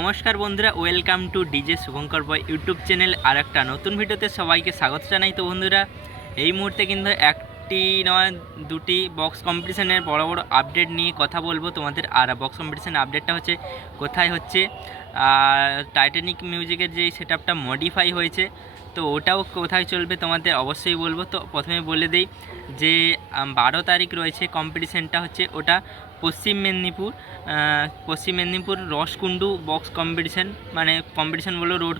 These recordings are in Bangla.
নমস্কার বন্ধুরা, welcome to DJ Shubhankar boy YouTube channel আর একটা নতুন ভিডিওতে সবাইকে স্বাগত জানাই তো বন্ধুরা। এই মুহূর্তে কিন্তু একটি নয়, দুটি বক্স কম্পিটিশনের বড় বড় আপডেট নিয়ে কথা বলব তোমাদের। আর বক্স কম্পিটিশনের আপডেটটা হচ্ছে, কোথায় হচ্ছে? আর টাইটানিক মিউজিকের যে সেট আপটা মডিফাই হয়েছে, তো ওটাও কোথায় চলবে তোমাদের অবশ্যই বলব। তো প্রথমে বলে দিই যে বারো তারিখ রয়েছে কম্পিটিশানটা হচ্ছে ওটা। পশ্চিম মেদিনীপুর পশ্চিম মেদিনীপুর রসকুণ্ডু বক্স কম্পিটিশান মানে কম্পিটিশান বলো রোড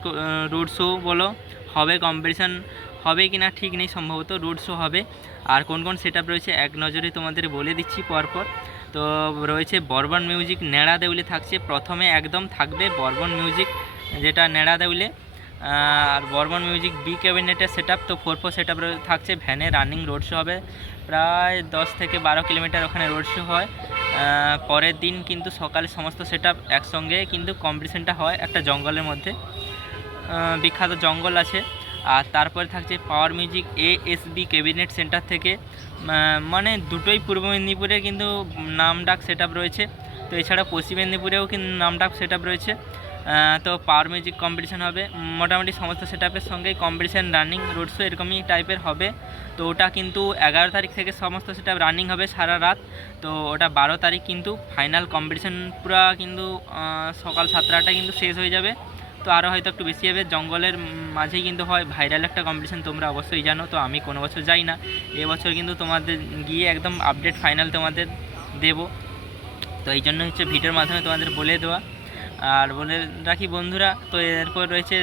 রোড শো বলো, হবে কম্পিটিশান হবে কি না ঠিক নেই সম্ভবত রোড শো হবে। আর কোন কোন সেট রয়েছে, এক নজরে তোমাদের বলে দিচ্ছি পরপর। তো রয়েছে বর্বন মিউজিক নেড়া দেউলে থাকছে। প্রথমে একদম থাকবে বর্বন মিউজিক যেটা নেড়া দেউলে। আর বর্মন মিউজিক বি ক্যাবিনেটের সেট তো ফোর ফোর সেট থাকছে। ভ্যানে রানিং রোড শো হবে। প্রায় দশ থেকে বারো কিলোমিটার ওখানে রোড শো হয়। পরের দিন কিন্তু সকালে সমস্ত সেট একসঙ্গে কিন্তু কম্পিটিশনটা হয় একটা জঙ্গলের মধ্যে। বিখ্যাত জঙ্গল আছে। আর তারপরে থাকছে power music A S B cabinet centre থেকে। মানে দুটোই পূর্ব মেদিনীপুরে কিন্তু নাম ডাক সেট রয়েছে। তো এছাড়া পশ্চিম মেদিনীপুরেও কিন্তু নাম ডাক সেট রয়েছে তো পাওয়ার মিউজিক কম্পিটিশন হবে। মোটামুটি সমস্ত সেট সঙ্গেই কম্পিটিশান রানিং রোড শো এরকমই টাইপের হবে। তো ওটা কিন্তু এগারো তারিখ থেকে সমস্ত সেটা রানিং হবে সারা রাত। তো ওটা বারো তারিখ কিন্তু ফাইনাল কম্পিটিশান পুরো কিন্তু সকাল সাতটাটা কিন্তু শেষ হয়ে যাবে। তো আরও হয়তো একটু বেশি হবে। জঙ্গলের মাঝেই কিন্তু হয়। ভাইরাল একটা কম্পিটিশান তোমরা অবশ্যই জানো। তো আমি কোনো বছর যাই না। এবছর কিন্তু তোমাদের গিয়ে একদম আপডেট ফাইনাল তোমাদের দেবো। তো এই জন্য হচ্ছে ভিডিওর মাধ্যমে তোমাদের বলে দেওয়া। আর বলে রাখি বন্ধুরা, তো এরপর রয়েছে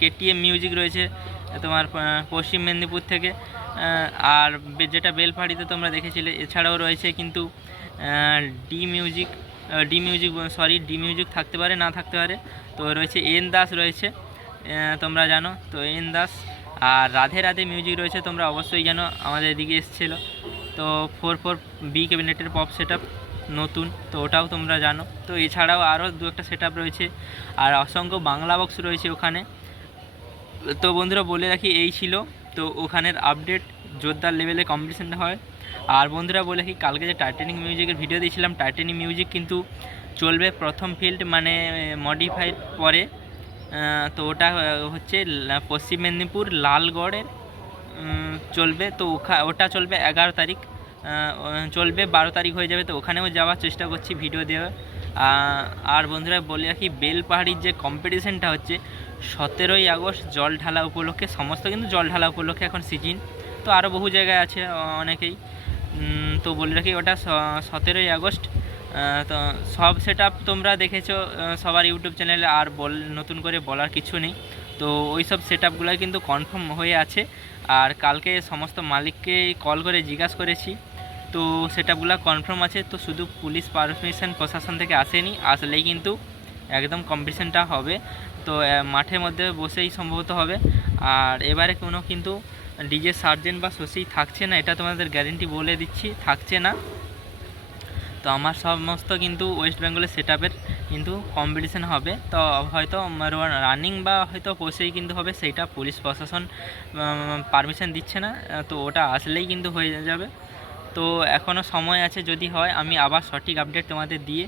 কেটিএম মিউজিক রয়েছে। তোমার পশ্চিম মেদিনীপুর থেকে আর যেটা বেলপাহাড়িতে তোমরা দেখেছিলে, এছাড়াও রয়েছে কিন্তু D music D music, sorry, D music থাকতে পারে, না থাকতে পারে। তো রয়েছে এন দাস রয়েছে তোমরা জানো, তো এন দাস। আর রাধে রাধে মিউজিক রয়েছে, তোমরা অবশ্যই জানো, আমাদের এদিকে এসেছিল। তো ফোর ফোর বি ক্যাবিনেটের পপ সেট নতুন, তো ওটাও তোমরা জানো। তো এছাড়াও আরও দু একটা সেট রয়েছে, আর অসংখ্য বাংলা বক্স রয়েছে ওখানে। তো বন্ধুরা বলে রাখি এই ছিল। তো ওখানের আপডেট জোরদার লেভেলে কম্পিটিশানটা হয়। আর বন্ধুরা বলে রাখি কালকে যে টাইটানিক মিউজিকের ভিডিও দিয়েছিলাম টাইটানিক মিউজিক কিন্তু চলবে প্রথম ফিল্ড মানে মডিফাইড পরে। তো ওটা হচ্ছে পশ্চিম মেদিনীপুর লালগড়ের চলবে। তো ওটা চলবে এগারো তারিখ। চলবে বারো তারিখ হয়ে যাবে তো ওখানেও যাওয়ার চেষ্টা করছি ভিডিও দেওয়ার। আহ, আর বন্ধুরা বলে রাখি বেলপাহাড়ির যে কম্পিটিশানটা হচ্ছে সতেরোই আগস্ট জল ঢালা উপলক্ষে, সমস্ত কিন্তু জল ঢালা উপলক্ষে এখন সিজিন। তো আরও বহু জায়গায় আছে অনেকেই। তো বলে রাখি, ওটা সতেরোই আগস্ট। তো সব সেট তোমরা দেখেছ সবার ইউটিউব চ্যানেলে, আর বল, নতুন করে বলার কিছু নেই। তো ওই সব সেট আপগুলো কিন্তু কনফার্ম হয়ে আছে। আর কালকে সমস্ত মালিককে কল করে জিজ্ঞাসা করেছি। তো সেটআপগুলো কনফার্ম আছে, তো শুধু পুলিশ পারমিশন প্রশাসন থেকে আসেনি। আসলেই কিন্তু একদম কম্পিটিশনটা হবে। তো মাঠের মধ্যে বসেই সম্ভবত হবে। আর এবারে কোনো কিন্তু ডিজে সার্জেন্ট বা শশী থাকছে না, এটা তোমাদের গ্যারেন্টি বলে দিচ্ছি, থাকছে না। তো আমার সমস্ত কিন্তু ওয়েস্ট বেঙ্গলের সেট কিন্তু কম্পিটিশান হবে। তো, হয়তো রানিং বা হয়তো বসেই কিন্তু হবে সেইটা পুলিশ প্রশাসন পারমিশন দিচ্ছে না। তো, ওটা আসলেই কিন্তু হয়ে যাবে। তো এখনও সময় আছে যদি হয়, আমি আবার সঠিক আপডেট তোমাদের দিয়ে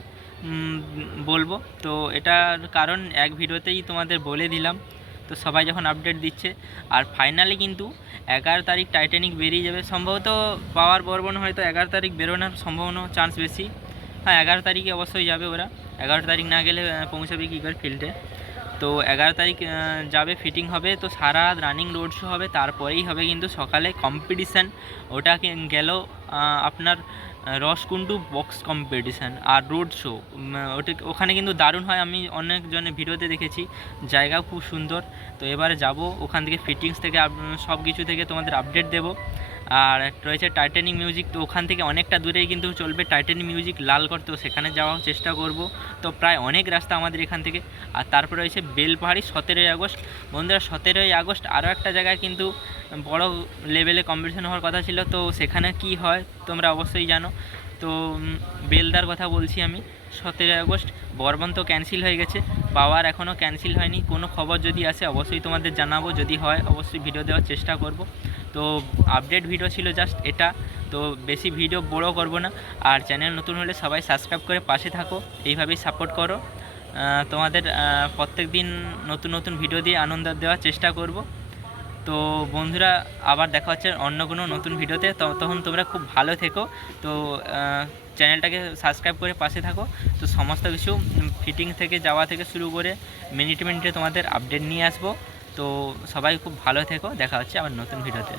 বলব। তো এটার কারণ এক ভিডিওতেই তোমাদের বলে দিলাম। তো সবাই যখন আপডেট দিচ্ছে, আর ফাইনালি কিন্তু এগারো তারিখ টাইটানিক বেরিয়ে যাবে। সম্ভবত পাওয়ার বর্বন হয়তো এগারো তারিখ বেরোনোর সম্ভাবনা চান্স বেশি। হ্যাঁ এগারো তারিখে অবশ্যই যাবে ওরা। এগারো তারিখ না গেলে পৌঁছাবে কী করে ফিল্ডে তো এগারো তারিখ যাবে ফিটিং হবে। তো সারা রানিং রোড শো হবে, তারপরেই হবে কিন্তু সকালে কম্পিটিশান ওটা গেল আপনার রসকুণ্ডু বক্স কম্পিটিশান আর রোড শো ওটা, ওখানে কিন্তু দারুণ হয়। আমি অনেকজনের ভিডিওতে দেখেছি, জায়গাও খুব সুন্দর। তো এবারে যাব, ওখান থেকে ফিটিংস থেকে সব কিছু থেকে তোমাদের আপডেট দেবো। আর রয়েছে টাইটানিক মিউজিক তো ওখান থেকে অনেকটা দূরেই কিন্তু চলবে টাইটানিক মিউজিক লালগড়, তো সেখানে যাওয়ার চেষ্টা করব। তো প্রায় অনেক রাস্তা আমাদের এখান থেকে। আর তারপরে রয়েছে বেলপাহাড়ি সতেরোই আগস্ট। বন্ধুরা, সতেরোই আগস্ট আরও একটা জায়গায় কিন্তু বড় লেভেলে কম্পিটিশন হওয়ার কথা ছিল। তো সেখানে কি হয় তোমরা অবশ্যই জানো। তো বেলদার কথা বলছি আমি। সতেরোই আগস্ট বর্বন তো ক্যান্সেল হয়ে গেছে। পাওয়ার এখনও ক্যান্সেল হয়নি। কোনো খবর যদি আসে অবশ্যই তোমাদের জানাব। যদি হয়, অবশ্যই ভিডিও দেওয়ার চেষ্টা করব। তো আপডেট ভিডিও ছিল জাস্ট এটা। তো বেশি ভিডিও বড় করব না। আর চ্যানেল নতুন হলে সবাই সাবস্ক্রাইব করে পাশে থাকো। এইভাবেই সাপোর্ট করো। তোমাদের প্রত্যেক দিন নতুন নতুন ভিডিও দিয়ে আনন্দ দেওয়ার চেষ্টা করব। তো বন্ধুরা, আবার দেখা হচ্ছে অন্য কোনো নতুন ভিডিওতে তখন তোমরা খুব ভালো থেকো। তো চ্যানেলটাকে সাবস্ক্রাইব করে পাশে থাকো। তো সমস্ত কিছু ফিটিং থেকে যাওয়া থেকে শুরু করে মিনিট মিনিটে তোমাদের আপডেট নিয়ে আসব। তো সবাই খুব ভালো থেকো দেখা হচ্ছে আবার নতুন ভিডিওতে।